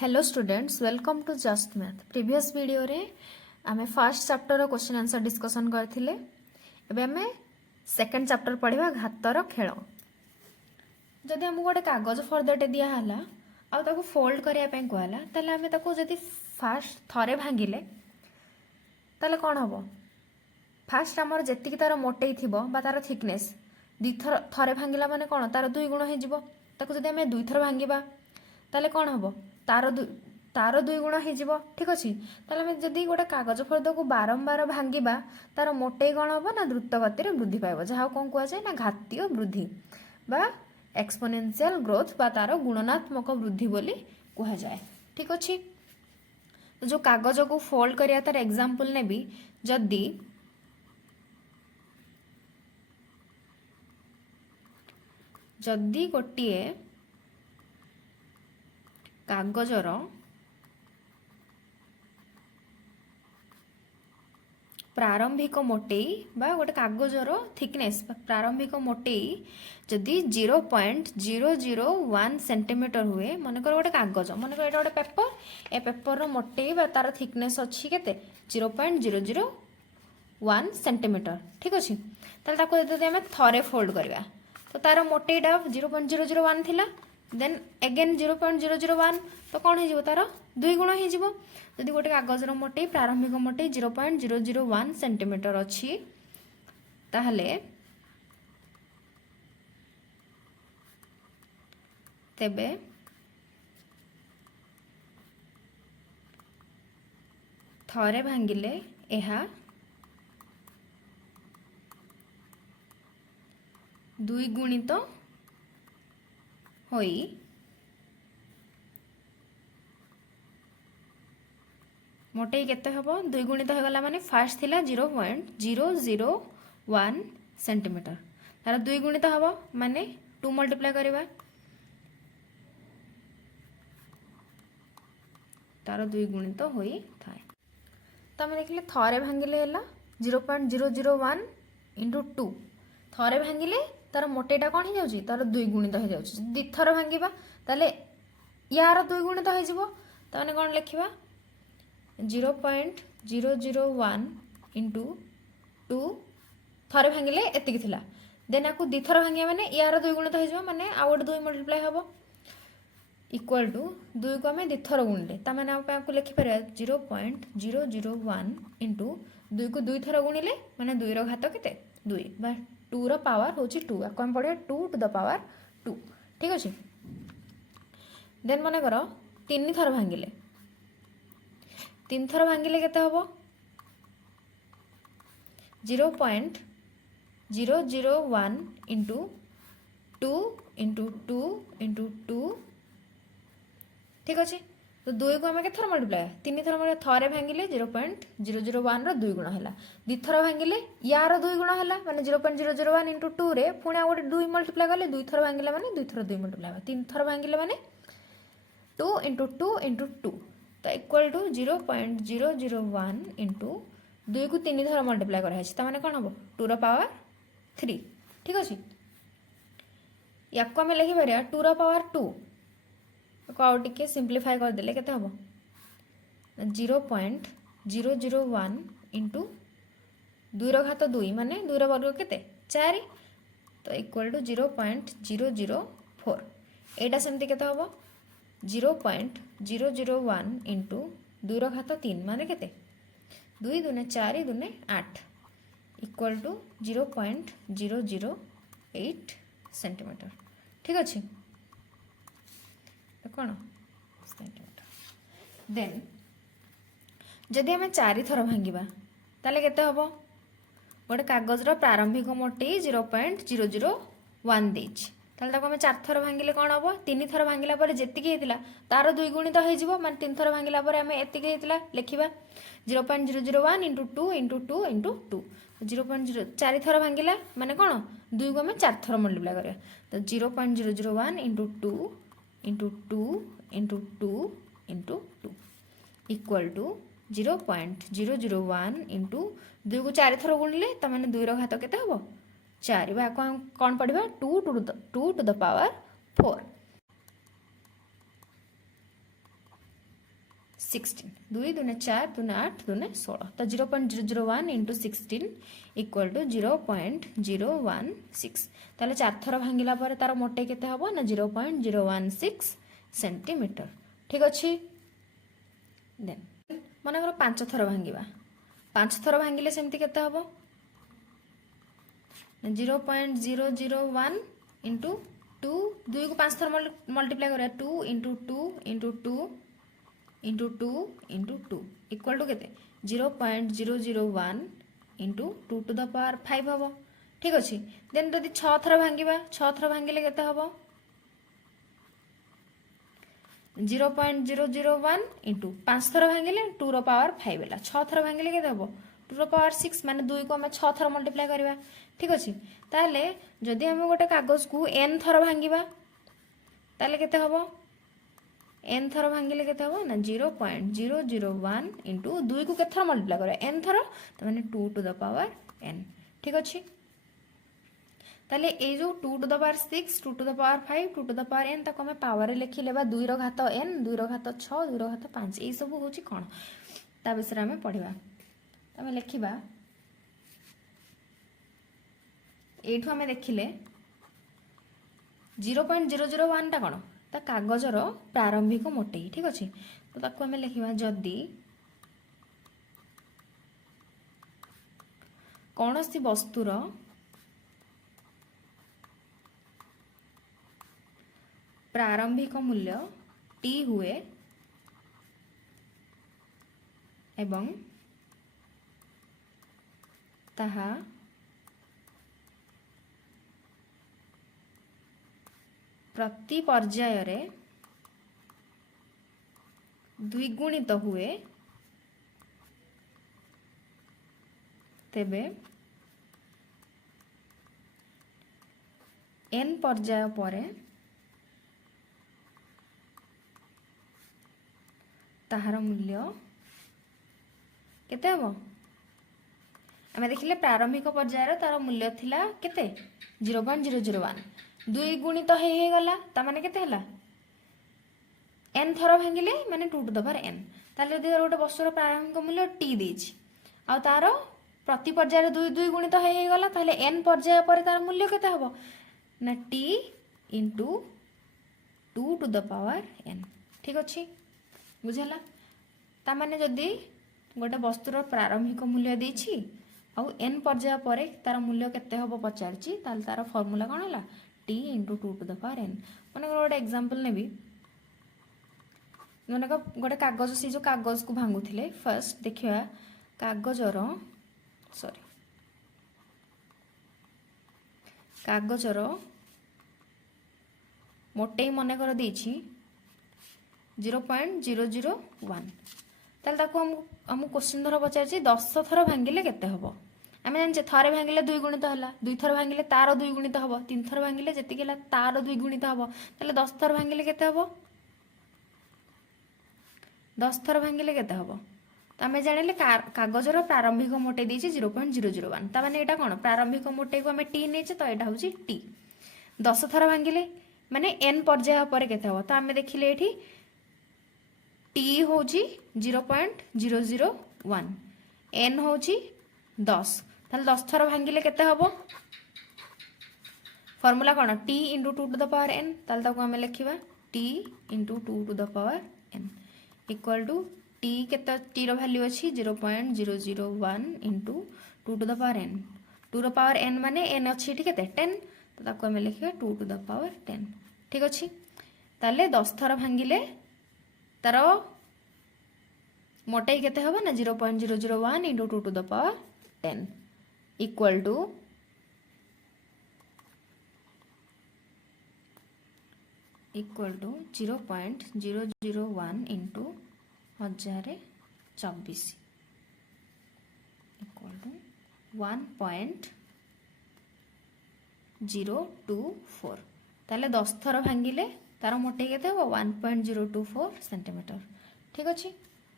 Hello students, welcome to just math. Previous video रे आमे first chapter question answer discussion करथिले। एबे आमे सेकंड चैप्टर पढ़िबा घातर खेल। जदि हमको गोटे कागज फर्दटे दिया हला आ ताको फोल्ड करिया पे कहला ताले आमे ताको जदि फास्ट थरे भांगिले ताले कोन हबो? फास्ट हमर जेतिकी तार मोटेई थिबो बा तार थिकनेस दुई थरे भांगिला माने कोन तार दुई गुण हे जिवो। ताको जदि आमे दुई थर भांगिबा ताले कोन हबो? तार दुई गुण हो। ठीक अच्छे ताले जदि गोटे कागज फर्द को बारंबार भांगा तार मोटे कौन हम ना द्रुत गति वृद्धि पाइब, जहाँ कौन कहुए ना घातीय वृद्धि बा एक्सपोनेंशियल ग्रोथ बा तार गुणनात्मक वृद्धि बोली कहुए। ठीक अच्छे जो कागज को फोल्ड करिया तार एग्जांपल ने भी जदि गोटे कागजर प्रारंभिक मोटेई बा गोटे कागजर थिकनेस प्रारंभिक मोटेई जदि 0.001 सेंटीमीटर हुए, मनकर गोटे कागज मनकर ये गोटे पेपर ए पेपर मोटेई बा तार थिकनेस अच्छी केते 0.001 सेंटीमीटर। ठीक अच्छे ताको आम थरे फोल्ड करवा तो तार मोटेईटा 0.001 थिला, देन अगेन 0.001 तो कौन हो तार दुई गुण हो। जदि गोटे कागजर मोटे प्रारंभिक मोटे 0.001 सेंटीमीटर अच्छी ताहले तेबे थरे भांगिले एहा दुई गुणित होई मोटे केते हबो? दुई गुणित हो गला माने फास्ट थिला 0.001 सेंटीमीटर तार दुई गुणित हबो माने 2 मल्टीप्लाई करबा तार दुई गुणित होई थाए। तो आम देखिले थरे भांगिले हैला 0.001 इंटू 2 थरे भांगिले तार मोटेटा कौन हो जाउची तार दुई गुणित हो जाउची। दी थर भांगिबा ताले यार दुई गुणित हो जिवो ताने कौन लिखिबा 0.001 इंटू 2 थरे भांगिले एतिकी थिला, देन आपको दी थर भांगिया माने यार दुई गुणित हो जिवो माने आ गोटे दुई मल्टीप्लाई हबो इक्वल टू दुई को आम दी थर गुणिले ता माने आपको लिखि पारे 0.001 इंटू दुई को दुई थर गुणिले माने दुई रो घात केते दुई बा 2 रो पावर होची 2 आपको हम पढ़िया 2 टू द पावर 2। ठीक अच्छे देन मन कर 3 थर भांगिले 3 थर भांगिले केते हबो 0.001 इंटू 2 इंटू 2 इंटू 2। ठीक अच्छे तो दुई को आम के थर मल्टीप्लाई 3 थर थरे भांगिले 0.001 रो दुई गुण है, दी थर भांगिले यार दुई गुण है माने 0.001 इंटू 2 रे पुणी आ गोटे दुई मल्टीप्लाई कले दुई थर भांगिले माने दुई थर दुई मल्टीप्लाई 3 थर भांगिले माने 2 इंटू 2 इंटू 2 तो इक्वल टू 0.001 इंटू दुई को 3 थर मल्टीप्लाई कराई मैंने कौन हम 2 रो पावर 3। ठीक अच्छे या आम लिखिपर 2 रो पावर 2 को आउ टिके सिंप्लीफाई करदे केते हम 0.001 इंटू 2 रो घात 2 माने 2 रो वर्ग केते 4 तो इक्वल टू 0.004 एटा सेमती केते हम 0.001 इंटू 2 रो घात 3 माने केते 2 दूने 4 दूने 8 इक्वल टू 0.008 सेंटीमीटर। ठीक अच्छे कौन सेंटीमीटर देन जदि आम 4 थर भांगा ताले केते हबो गोटे कागजर प्रारंभिक मोटे 0.001 देछि ताले ताको आम 4 थर भांगिले कौन हम 3 थर भांगिला पर जेतिकी हेतिला तार दुई गुणित हो जिवो माने 3 थर भांगिला पर आम एतिकी हेतिला लिखिबा 0.001 इंटू 2 इंटू 2 इंटू 2 0.0 4 थर भांगिला माने कौन दुई को आम 4 थर मल्टीप्लाई करबा तो 0.001 into 2 into 2 into 2 into 2 equal to 0.001 into 2 को 4 थर गुणिले तो मैंने 2 रो घात केते हबो 4 बा कौन पढ़िबा 2 टू द पावर 4। 16 2 दूने 4 दूने 8 दूने 16 तो 0.001 इंटू 16 इक्वल टू 0.016 ताले 4 थर भांगिला पर तार मोटे केते हबो ना 0.016 सेंटीमीटर ठीक अछि देन माने हमर 5 थर भांगिबा 5 थर भांगिले सेमति केते हबो 0.001 इंटू 2 2 को 5 थर मल्टीप्लाई करिया 2 into 2 into 2 into 2 into 2 equal to केते 0.001 इंटू 2 टू द पावर 5 हम ठीक अच्छे देन जदि 6 थर भांगिबा 6 थर भांगिले केते हम 0.001 इंटू 5 थर भांगिले 2 रो पावर 5 है 6 थर भांगिले केते हम 2 रो पावर 6 माने 2 को हम 6 थर मल्टीप्लाई करबा ठीक अच्छे ताले जदि हम गोटे कागज को n थर भांगिबा ताले केते हम n थर भांगिले केते हबो ना 0.001 इंटू 2 को केते थर मल्टीप्लाई करे n थर त माने 2 टू द पावर n ठीक अछि ताले ए जो 2 to the power 6 2 to the power 5 2 to the power n ताको हम पावर रे लिखि लेबा 2 रो घात n 2 रो घात 6 2 रो घात 5 ए सब होची कोन ता विषय रे हम पढिबा तमे लिखिबा एठू हम देखिले 0.001 ता कोन ता कागजर प्रारंभिक मोटे ठीक अच्छे तो ताको हमें लिखा जदि कौन सी वस्तुर प्रारंभिक मूल्य टी हुए एवं ताहा प्रति पर्याय रे द्विगुणित हुए तेबे n पर्याय परे ताहार मूल्य केते हबो आमे देखिले प्रारंभिक पर्याय रे तार मूल्य थिला केते 0.001 2 गुणित हे गला ता माने केते हला n थर भांगिले माने 2 टू द पावर n ताले जदि गोटे वस्तुर प्रारंभिक मूल्य t देछि आ तार प्रति पर्याय रे 2 गुणित हे गला ताले n पर्याय पर तार मूल्य केते हबो ना t into 2 to the power n ठीक अछि बुझला ता माने जदि गोटे वस्तुर प्रारंभिक मूल्य देछि आ n पर्याय पर तार मूल्य केते हबो पचारछि ताले तार फार्मूला कोन हला t into 2 to the power n माने गोटे एग्जांपल नेबी माने गोटे कागज से जो कागज को भांगुथिले फर्स्ट देखिया कागजर सॉरी कागजर मोटे मने कर देछि 0.001 ताले ताको हम क्वेश्चन धर पचारछि 10 थर भांगिले केते हबो आमे जानछे थरे भांगिले 2 गुणित हला 2 थर भांगिले तार 2 गुणित हबो 3 थर भांगिले जेतिके हला तार 2 गुणित हबो ताले 10 थर भांगिले केते हबो 10 थर भांगिले केते हबो त आमे जानिले कागजर प्रारंभिक मोटे देछि 0.001 ता माने एटा कोन प्रारंभिक मोटे को आमे t नेचे त एटा होछि t 10 थर भांगिले माने n पर्याय पर केते हबो त आमे देखिले एठी t होछि 0.001 n होछि 10 ताले 10 थर भांगिले केते हबो फार्मूला कोन t * 2 to the power n ताले ताको हमें लिखिबा t * 2 to the power n equal to t केते t रो वैल्यू अछि 0.001 * 2 टू द पावर n 2 रो पावर n माने n अछि ठीक केते 10 तो ताको हमें लिखिबा 2 टू द पावर 10 ठीक अछि ताले 10 थर भांगिले तार मोटाई केते हबो ना 0.001 * 2 to the power 10 equal to 0.001 into 1024 equal to 1.024 ताले 10 थर भांगिले तार मोटे केते हो 1.024 सेंटीमीटर ठीक अछि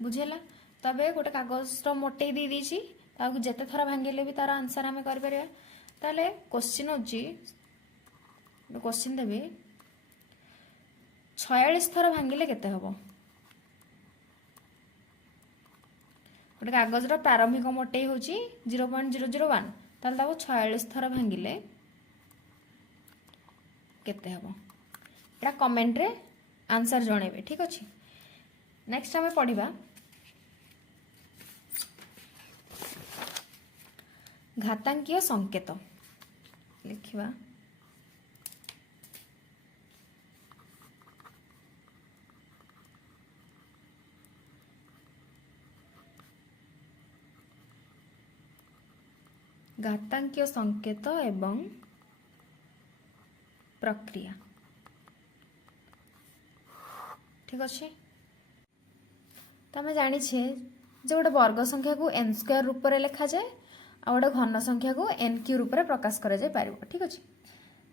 बुझेला तबे गोटे कागज रो मोटे दी दीची ताकू जते थर भांगिले भी तार आंसर हमें कर परिया ताले क्वेश्चन होची क्वेश्चन देबे 46 थर भांगिले केते हबो गोटे कागजर प्रारंभिक मोटेई हूँ 0.001 ताल 46 थर भांगिले केते हबो एटा कमेंट रे आंसर जणेबे ठीक अछि। नेक्स्ट हमें पढ़िबा घातांकीय संकेत लिखिबा घातांकीय संकेत एवं प्रक्रिया ठीक अच्छे। तो आम जानी जो गोटे वर्ग संख्या को एन स्क्वायर रूप में लिखा जाए आ गोटे घन संख्या को एन क्यू रूप में प्रकाश करा जाय पारिबो ठीक अच्छे।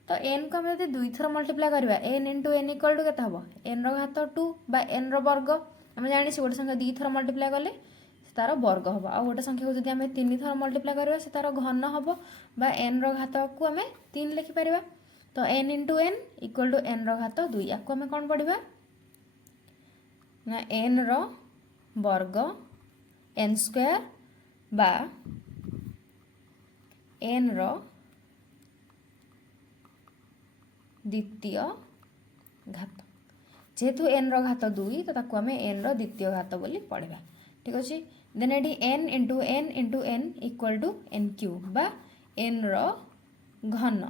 तो एन को आम दुई थर मल्टीप्लाई करवा n into n equal to केते हबो एन रो घात 2 बा एन रो वर्ग आम जानी गोटे संख्या दुई थर मल्टीप्लाई कले तार वर्ग हम आ गोटे संख्या को जब आम तीन थर मल्टीप्लाई करवा से तार घन हम बा एन रो घात को आम 3 लिखिपर। तो n into n equal to n रो घात 2 या आम कौन पढ़ा ना एन रो वर्ग एन स्क्वायर बा एन रो द्वितीय घात जेहेतु एन रो घात 2 तो ताको आम एन रो द्वितीय घात बोली पढ़ा ठीक अच्छे। देन एटी n into n equal to n cube बा एन रो घन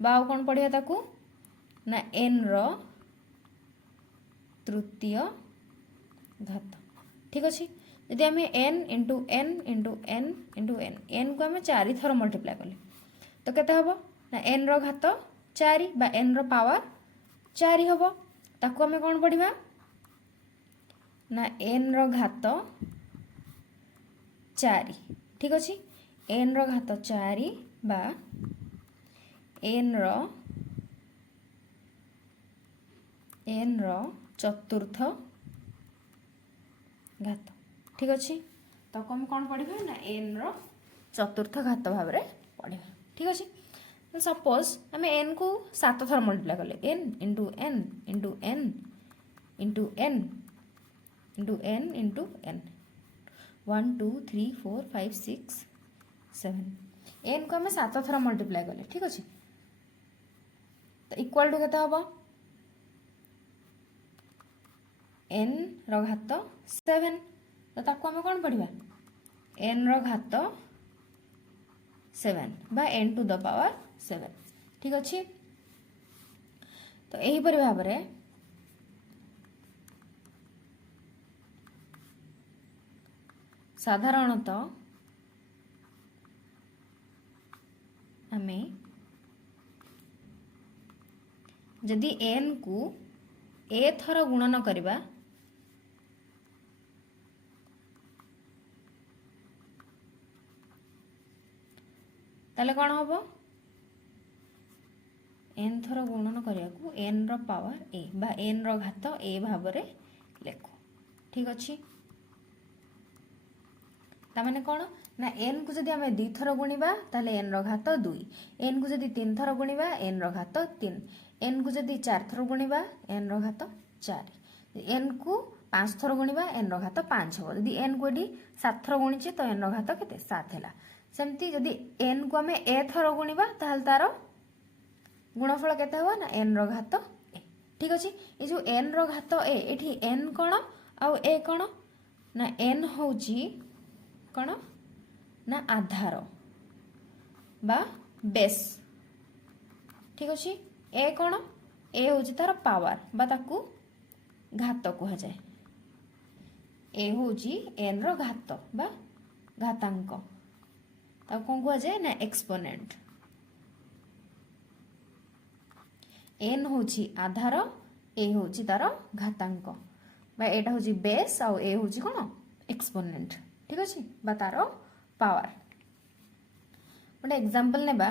बा कौन पढ़िया ताकू ना एन रो तृतीय घात ठीक अच्छे। यदि आम n into n into n into n n को आम 4 थर मल्टीप्लाई कले तो केते हबो ना एन रो घात 4 बा एन रो पावर 4 हबो ताकू आम कौन पढ़िबा ना एन रो घात 4 ठीक अच्छे। एन रो घात 4 बा एन रो चतुर्थ घात ठीक अच्छे। तो हम कौन पढ़ा ना एन रो चतुर्थ घात भाव में पढ़ा ठीक अच्छे। सपोज आम एन को 7 थर मल्टीप्लाई कले n into n into n into n into n into n 1 2 3 4 5 6 7 n को आम 7 थर मल्टीप्लाई कले ठीक अच्छे। तो इक्वल टू केते हबो एन रो घात 7 तो ताको आम कौन पढ़ा एन रो घात 7 बा एन टू द पावर 7 ठीक अच्छे। तो यही भाव में साधारणतः आम जदि एन को ए थर गुणन करवा ताले कौन हम एन थर गुणन करने को एन रो पावर ए बा एन रो घात ए भाव में लेखो ठीक अच्छे। तामाने कौन ना एन को जदि आम 2 थर गुणिबा ताले एन रो घात 2 एन को जदि 3 थर गुणिबा एन रो घात 3 एन को जदि 4 थर गुणिबा एन रो घात 4 एन को 5 थर गुणिबा एन रो घात 5 हो यदि एन को ये 7 थर गुणीचे तो एन रो घात केते 7 है। सेमती जदि एन को आम ए थर गुणिबा ताहले तार गुणफल केते हो ना एन रो घात ए ठीक अच्छे। ये जो एन रो घात ए एठी एन कौन आउ ए कौन ना एन होची कौन ना आधार बा बेस ठीक अच्छे। ए कौन ए हूँ तार पावर बा ताकू घात कह जाए ए हूँ एन रो घात बा घातांक कौन कह जाए ना एक्सपोनेंट एन हूँ आधार ए हूँ तार घातांक बा एटा हूँ बेस आउ ए हूँ कौन एक्सपोनेंट ठीक अच्छे बा तार पावर। गोटे एग्जांपल नेबा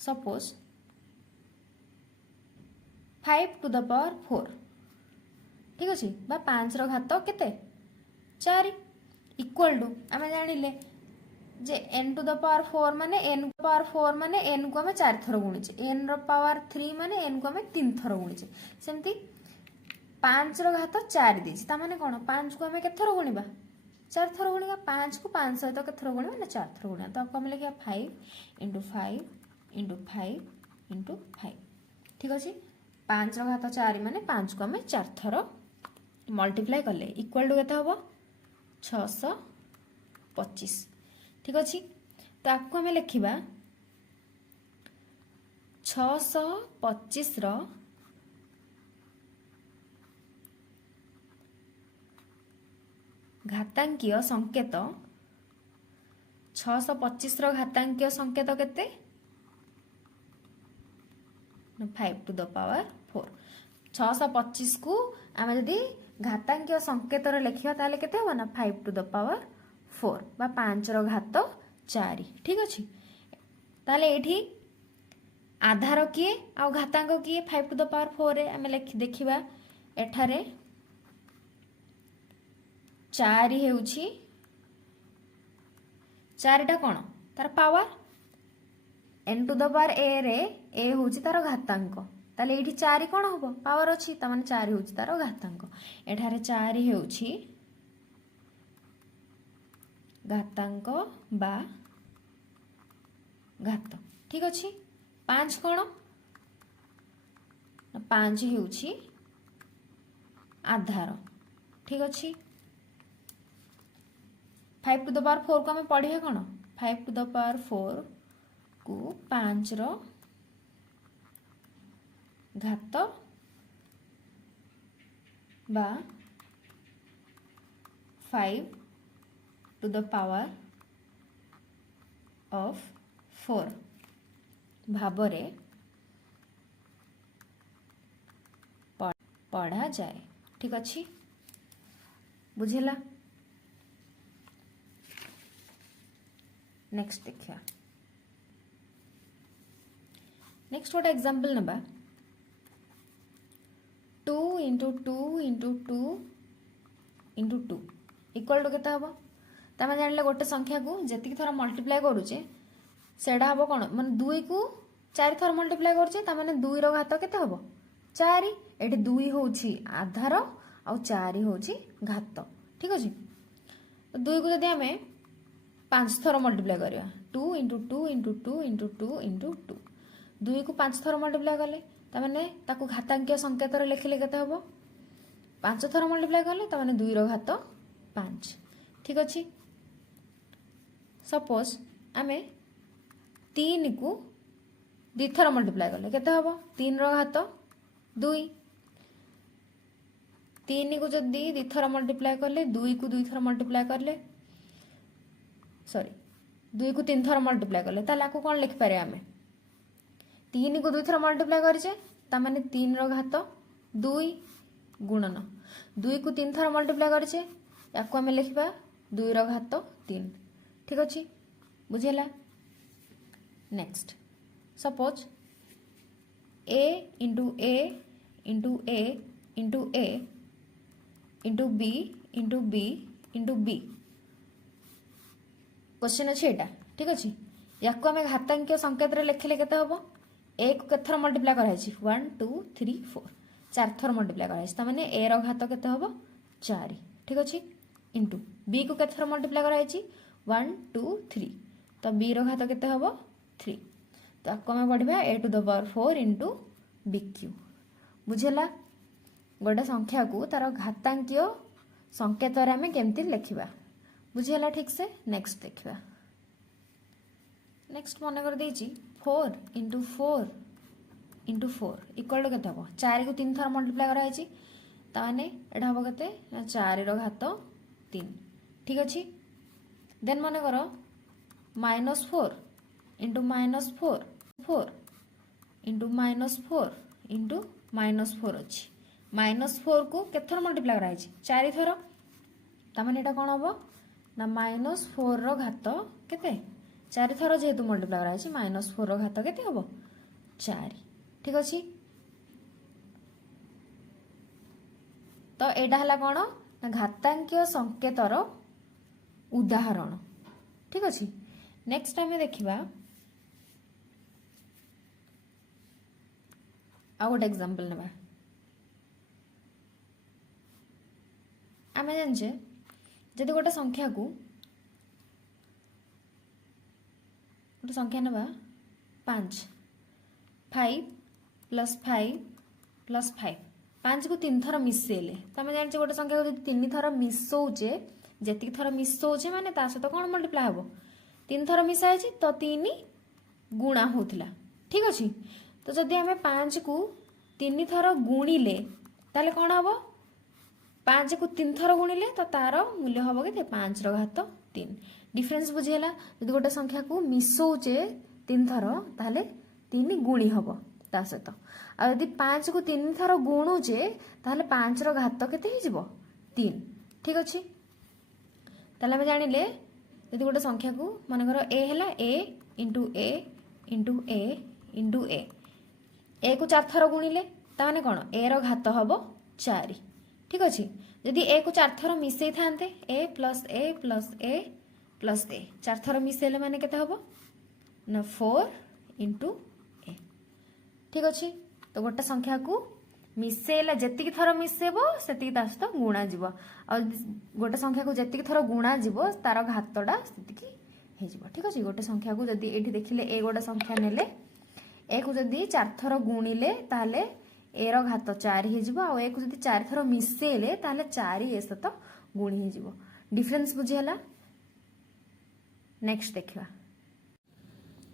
सपोज 5 टू द पावर 4 ठीक अच्छे बा 5 रो घात केते 4 इक्वल टू आम जानिले जे n टू द पावर 4 माने n पावर 4 माने n को आम 4 थर गुणीचे n रो पावर 3 माने n को आम 3 थर गुणीचे सेमती 5 ର घात 4 ଦେଇଛି ତା ମାନେ କ'ଣ 5 କୁ ଆମେ କେତେ ଥର ଗୁଣିବା 4 ଥର ଗୁଣିବା 5 କୁ 5 ସହିତ କେତେ ଥର ଗୁଣିବା ନା 4 ଥର ଗୁଣିବା ତ ଆକୁ ଆମେ ଲେଖିବା 5 × 5 × 5 × 5 ठीक अछि 5 ର घात 4 माने 5 को आमे 4 थर मल्टीप्लाई कले इक्वल टू केते हबो 625 ठीक अछि तो आपको आमे लिखिबा 625 रो घातांकीय संकेत 625 रो घातांकीय संकेत केते 5 टू द पावर 4 625 को आम जदि घातांकीय संकेत लिखा ताले केते हो ना 5 टू द पावर 4 बा 5 रो घात 4 ठीक अछि ताले एठी आधार किए आ घातांक किए 5 टू द पावर 4 रे आम देखिबा एठारे 4 हेउछि 4 टा कोन तार power n to the power a रे a होची तार घातांक ताले एठी 4 कोन होबो पावर अछि त माने 4 होची तार घातांक एठारे 4 हेउछि घातांक बा घात ठीक अछि 5 कोन 5 हेउछि आधार ठीक अछि 5 टू द पावर 4 को हमें पढ़िए कोन 5 टू द पावर 4 को 5 रो घात बा 5 टू द पावर ऑफ 4 भाबरे पढ़ा जाए ठीक अछि बुझिला नेक्स्ट देखिया नेक्स्ट गोटे एग्जांपल नबा 2 × 2 × 2 × 2 इक्वल टू केते हबो तमे जानले गोटे संख्या को जति थर मल्टीप्लाई करूचे सेडा हबो कोन माने 2 को 4 थर मल्टीप्लाई करूचे त माने 2 रो घात केते हबो 4 एठी 2 होउची आधार आ 4 होउची घात ठीक अछि 2 को जदि हमें 5 थर मल्टीप्लाई करिया 2 × 2 × 2 × 2 × 2 2 को 5 थर मल्टीप्लाई कले त माने ताको घातांकीय संकेत रे लिखले केते हबो 5 थर मल्टीप्लाई कले त माने 2 रो घात 5 ठीक अछि सपोज आमे 3 को 2 थर मल्टीप्लाई कले केते हबो 3 रो घात 2 3 को जदी 2 थर मल्टीप्लाई कले 2 को 2 थर मल्टीप्लाई करले सॉरी 2 को 3 थर मल्टीप्लाई कले ताला को कोन लिख पारे आमे 3 को 2 थर मल्टीप्लाई करिचे ता माने 3 रो घात 2 गुणन 2 को 3 थर मल्टीप्लाई करिचे याको हमें लिखबा 2 रो घात 3 ठीक अछि बुझेला next suppose a × a × a × a × b × b × b question अछि एटा ठीक अछि याको हमें घातांकीय संकेत रे लिखले केते हबो a को केते थर मल्टीप्लाई कराई छि 1 2 3 4 4 थर मल्टीप्लाई कराई छि त माने a रो घात केते हबो 4 ठीक अछि इनटू b को केते थर मल्टीप्लाई कराई छि 1 2 3 तो b रो घात केते हबो 3 तो आको हमें पढ़बा a to the power 4 into bq बुझेला गोटे संख्या को तार घातांकीय संकेत रे हमें केमति लिखिबा बुझेला ठीक से नेक्स्ट देखिबा नेक्स्ट मन कर देछि 4 × 4 × 4 इक्वल टू केते हबो 4 को 3 थर मल्टीप्लाई करा आइछि ताने एडा हबो केते 4 रो घात 3 ठीक अछि देन मन करो -4 × -4 4 × -4 × -4 अछि -4 को केते थर मल्टीप्लाई करा आइछि 4 थर ता माने एटा कोन हबो ना -4 रो घात केते 4 थर जेहेतु मल्टीप्लाई करा आइछि -4 रो घात केते हबो 4 ठीक अछि तो एडा हला कोन ना घातांकीय संकेतर उदाहरण ठीक अछि नेक्स्ट हमें देखिबा आ गोटे एग्जांपल नेबा आम जाने जदि गोटे संख्या को गोटे संख्या ना 5 5 + 5 + 5 5 को 3 थर मिसेले तो आम जाने गोटे संख्या को 3 थर मिसौचे जी थर मिसौचे माने ता सहित कौन मल्टीप्लाई हम 3 थर मिसाई तो 3 गुणा होता ठीक अच्छे। तो जदि आम 5 को 3 थर गुणिले ताले कौन हम 5 को 3 थर गुणिले तो तार मूल्य हम के 5/3 डिफरेन्स बुझीगला। जब गोटे संख्या को मिसौचे 3 थर ताले 3 गुणी हम ता सहित आदि 5 को 3 थर गुणुचे ताले 5/घात केते 3 ठीक अच्छे। ताले आम जानिले जदि गोटे संख्या को मनकर ए है ए इंटू ए इंटू ए इंटू ए को 4 थर गुणिले ताने कौन ए घात हम 4 ठीक अच्छे। जदि ए को 4 थर मिसई था ए प्लस ए प्लस ए प्लस ए 4 थर मिसेले माने केते हम ना 4 इंटू ए ठीक अच्छे। तो गोटे संख्या को मिसेला जेतिक थर मिसेब सेतिक ता सहित गुणा जीव आ गोटे संख्या को जेतिक थर गुणा जीव तार घातटा सेतिक हेजिव ठीक अच्छे। गोटे संख्या को जदि एठी देखिले ए गोटे संख्या नेले ए को जदि 4 थर गुणिले ताले ए घात 4 हेजिव आ ए को जदि 4 थर मिसेले ताले 4 ए सहित गुणी हेजिव डिफरेन्स बुझीगला। नेक्स्ट देखिबा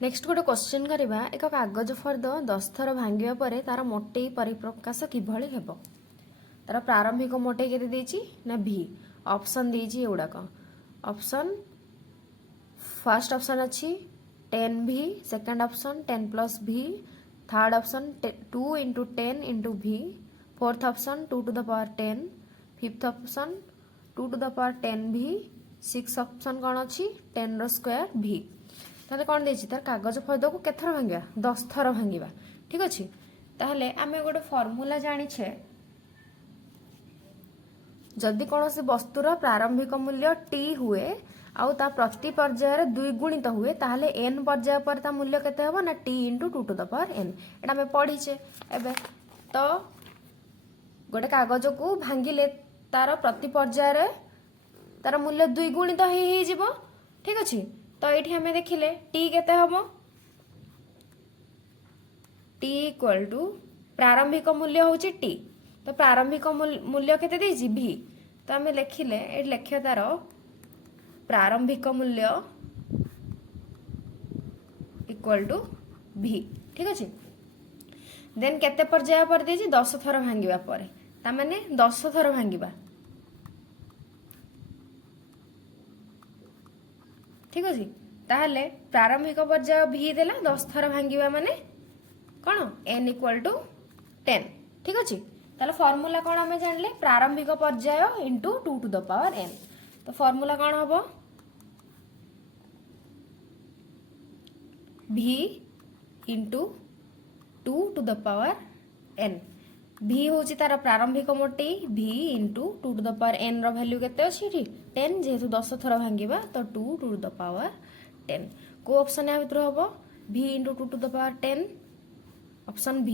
नेक्स्ट गोटे क्वेश्चन करवा एक कागज फर्द 10 थर भांगिबा परे तार मोटेई परिप्रकाश किभଳି हेबो तार प्रारंभिक मोटेई केते देछि ना v ऑप्शन देछि एउडाक ऑप्शन फर्स्ट ऑप्शन अच्छी 10v second option 10 + v third option 2 × 10 × v fourth option 2 to the power 10 fifth option 2 to the power 10v six option कौन अच्छी 10 ର स्क्वायर v ताले कौन देछि तार कागज फर्द को केथर भांगिबा 10 थर भांगिबा ठीक अछि। ताहले आमे गोटे फार्मूला जानि छे जदि कोनोसी वस्तुर प्रारंभिक मूल्य t हुए आउ ता प्रति पर्यायर द्विगुणित हुए ताहले n पर्याय पर ता मूल्य केते हबो ना t * 2 to the power n एटा हमें पढ़ीचे एबे तो गोटे कागज को भांगिले तार प्रति पर्यायर तार मूल्य द्विगुणित ही जीवो ठीक अछि। तो ये हमें देखिले t केते हबो t = प्रारंभिक मूल्य होची t तो प्रारंभिक मूल्य केते देछि v तो हमें लिखिले ए लेख्य तार प्रारंभिक मूल्य = v ठीक अछि। देन केते पर्याय पर देछि 10 थर भांगिबा परे ता माने 10 थर भांगिबा ठीक अछि। ताहले प्रारंभिक पर्याय v देला 10 थर भांगिबा माने कोन n = 10 ठीक अछि। ताले फार्मूला कोन हमें जानले प्रारंभिक पर्याय * 2 to the power n तो फार्मूला कोन हबो v * 2 to the power n v होची तार प्रारंभिक मोटेई v * 2 to the power n रो वैल्यू केते अछि ठी 10 जेहेतु 10 थर भांगिबा तो 2 to the power 10 को ऑप्शन या भितर हबो v * 2 to the power 10 option v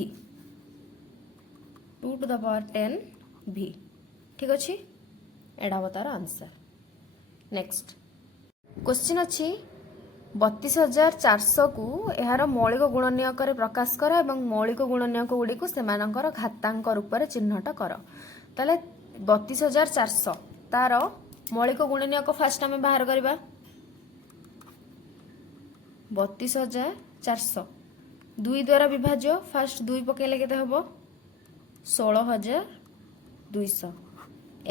2 to the power 10 v ठीक अछि एडा बतार आंसर। नेक्स्ट क्वेश्चन अछि 32,400 को यार मौलिक गुणनीयक प्रकाश कर एवं मौलिक गुणनीयक गुड़ी को सेमानकर घातांक रूप में चिन्हट कर ताले 32,400 तार मौलिक गुणनीयक फास्ट आम बाहर करवा 32,400 2 द्वारा विभाज्य फास्ट 2 पकेले केते हबो 16,200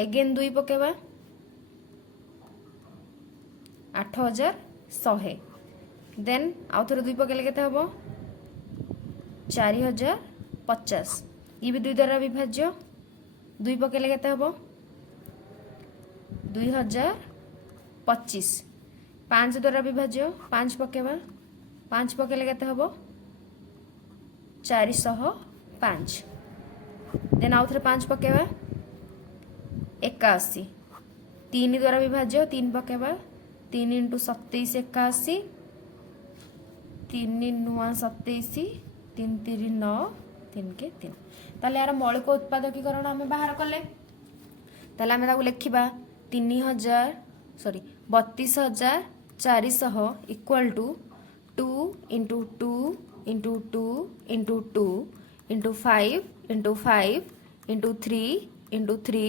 एगेन 2 पकेबा 8,100 देन आउ थोड़े 2 पकेले केते हबो 4,050 ये भी 2 द्वारा विभाज्य 2 पकेले केते हबो 2,025 5 द्वारा विभाज्य 5 पकेबा 5 पकेले केते हबो 405 देन आउ थोड़े 5 पकेबा 81 3 द्वारा विभाज्य 3 पकेबा 3 × 27 81 3 नुआ 27 3 3 9 3 के 3 ताले यार मौलिक उत्पादकीकरण आम बाहर कले ताले आमे ताकू लिखिबा 32,400 equal to 2 into 2 into 2 into 2 into 5 into 5 into 3 into 3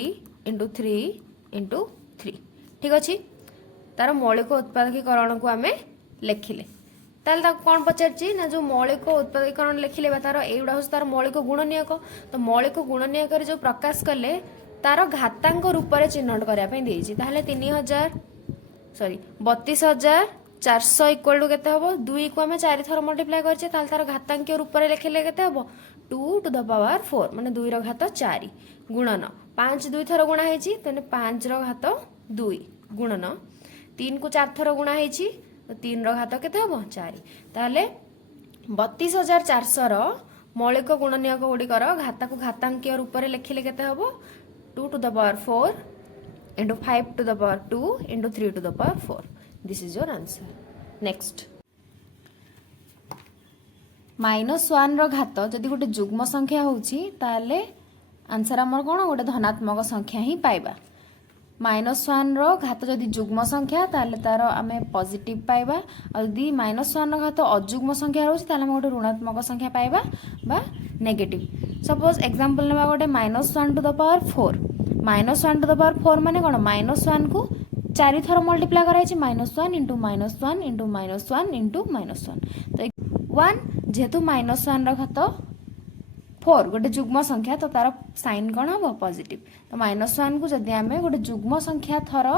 into 3 into 3 ठीक अच्छे तार मौलिक उत्पादकीकरण को आम लिखिले ताल कौन पचार ना जो मौलिक उत्पादकीकरण लिखिले तार एगुड़ा हूँ तार मौलिक गुणनीयक तो मौलिक गुणनीयक जो प्रकाश कले तार घातांक रूप में चिन्हट करने 32,400 इक्वल टू केते हबो 2 को आम 4 थर मल्टीप्लाई करछे ताल तार घातांक रूप में लिखिले केते हबो 2 टू द पावर 4 माने 2 रो घात 4 गुणन 5 2 थर गुणा हेची तने 5 रो घात 2 गुणन 3 को 4 थर गुणा हेची तो 3 रो घात केते हबो 4 ताले 32,400 रो मौलिक गुणनीयक गुड़िकर घाता को घातांक रूप में लिखिले केते हबो 2 to the power 4 into 5 to the power 2 into 3 to the power 4. This is your answer. Next. -1 रो घात जदि गोटे जुग्म संख्या होची ताले आंसर हमर कोन गोटे धनात्मक संख्या ही पाइबा -1 रो घात जदि जुग्म संख्या ताले तार आमे पॉजिटिव पाइबा और यदि -1 रो घात अजुग्म संख्या होची ताले हम गोटे ऋणात्मक संख्या पाइबा बा नेगेटिव सपोज एग्जांपल नेबा गोटे -1 to the power 4 -1 to the power 4 माने कोन -1 को 4 थर मल्टीप्लाई कराइछि -1 इंटू -1 इंटू -1 इंटू -1 तो 1 जेहेतु -1 रो घात 4 गोटे जुग्म संख्या तो तार साइन कौन हम पॉजिटिव तो -1 को जदि आमे गोटे जुग्म संख्या थर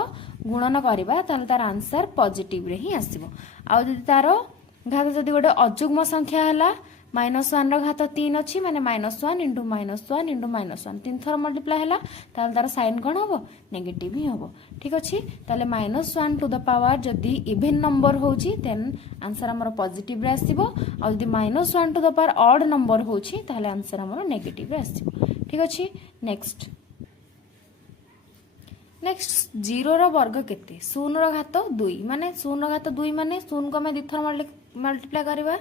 गुणन करबा ताल तार आंसर पॉजिटिव रे ही आसीबो आ जदि तार घात जदि गोटे अजुग्म संख्या हला -1 रो घात 3 अच्छी माने -1 इंटू -1 इंटू -1 3 थर मल्टीप्लाई हला ताल तार साइन कौन हम नेगेटिव ही हम ठीक अच्छे ताले -1 टू द पावर जदि इवन नंबर होची देन आंसर हमर पॉजिटिव रे आसीबो आ जदि -1 to the power odd number होची ताले आंसर हमर नेगेटिव रे आसीबो ठीक अच्छे नेक्स्ट 0 रो वर्ग केते 0 रो घात 2 माने 0 रो घात 2 माने 0 को हम दि थर मल्टीप्लाई करबा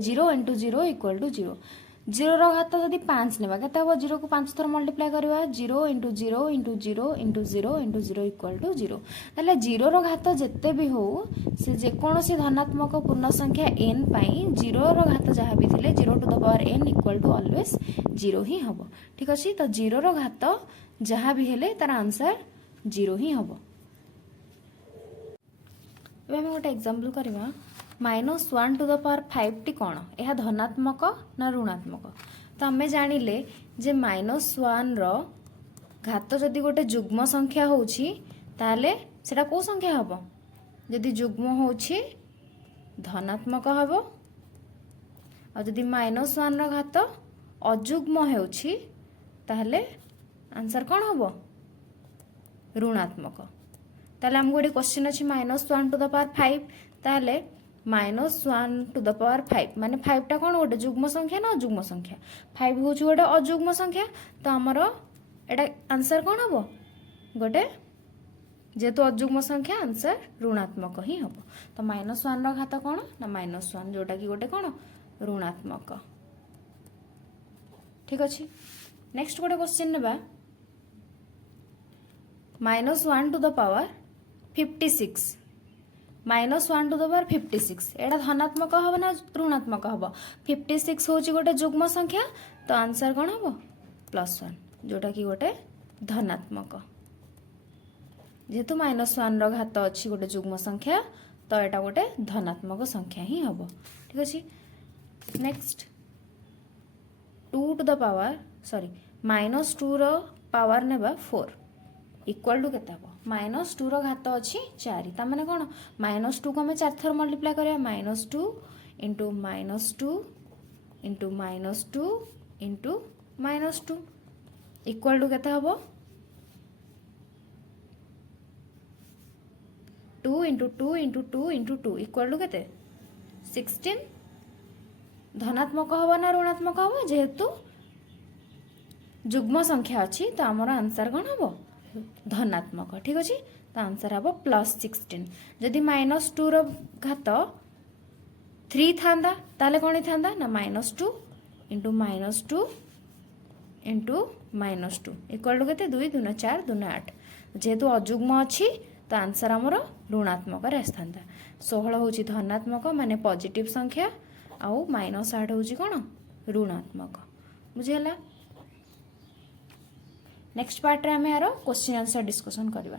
0 into 0 इक्वल टू 0 0 रो घात जदि 5 नेबा केते हो 0 को 5 थर मल्टीप्लाई करबा 0 into 0 into 0 into 0 into 0 equal to 0 ताले 0 रो घात जत्ते भी हो से जे कोनोसी धनात्मक पूर्ण संख्या n पई 0 रो घात जहा भी थिले 0 to the power n equal to always 0 ही हबो ठीक अछि तो 0 रो घात जहा भी हेले तार आंसर 0 ही हबो एबे हम गोटे एग्जांपल करबा -1 टू द पावर 5 टी कौन यह धनात्मक ना ऋणात्मक तो आम जानिले जे -1 रो घात जदि गोटे जुग्म संख्या होची ताले सेटा को संख्या हबो जदि जुग्म होची धनात्मक हबो और जदि -1 रो घात अजुग्म होची ताले आंसर कौन हबो ऋणात्मक ताले हम गोटे क्वेश्चन अछि -1 टू द पावर 5 ताले -1 टू द पावर 5 माने 5 टा कौन गोटे जुग्म संख्या ना अजुग्म संख्या 5 हूँ गोटे अजुग्म संख्या तो आमर एटा आंसर कौन हम गोटे जेहेतु अजुग्म संख्या आंसर ऋणात्मक ही हम तो -1 रो घात कौन ना -1 जोटा कि गोटे कौन ऋणात्मक ठीक अच्छे नेक्स्ट गोटे क्वेश्चन नेबा -1 to the power 56 -1 to the power 56 एटा धनात्मक हम ना ऋणात्मक हम 56 हूँ गोटे जुग्म संख्या तो आंसर कौन हम +1 जोटा कि गोटे धनात्मक जेहेतु -1 रो घात अच्छी गोटे जुग्म संख्या तो एटा गोटे धनात्मक संख्या ही हम ठीक अच्छे नेक्स्ट 2 टू द पावर -2 रो पावर नेबा 4 इक्वल टू केते हबो -2 रो घात अछि 4 ता माने कोन -2 को हम 4 थर मल्टीप्लाई करिया -2 into -2 into -2 into -2 equal to केते हबो 2 into 2 into 2 into 2 equal to केते 16 धनात्मक हबो ना ऋणात्मक हबो जेहेतु जुग्म संख्या अछि तो हमर आंसर कोन हबो धनात्मक ठीक अच्छे तो आंसर हम +16 जदि -2 रो घात 3 था ताले कौन था ना -2 इंटू -2 इंटू -2 इक्वल टू के 2 2 4 2 8 जेहेतु अजुग्म अच्छी तो आंसर आमर ऋणात्मक आसता 16 हूँ धनात्मक माने पॉजिटिव संख्या आउ -8 हूँ कौन ऋणात्मक बुझीगला। नेक्स्ट पार्ट रे आम यार क्वेश्चन आंसर डिस्कसन करवा।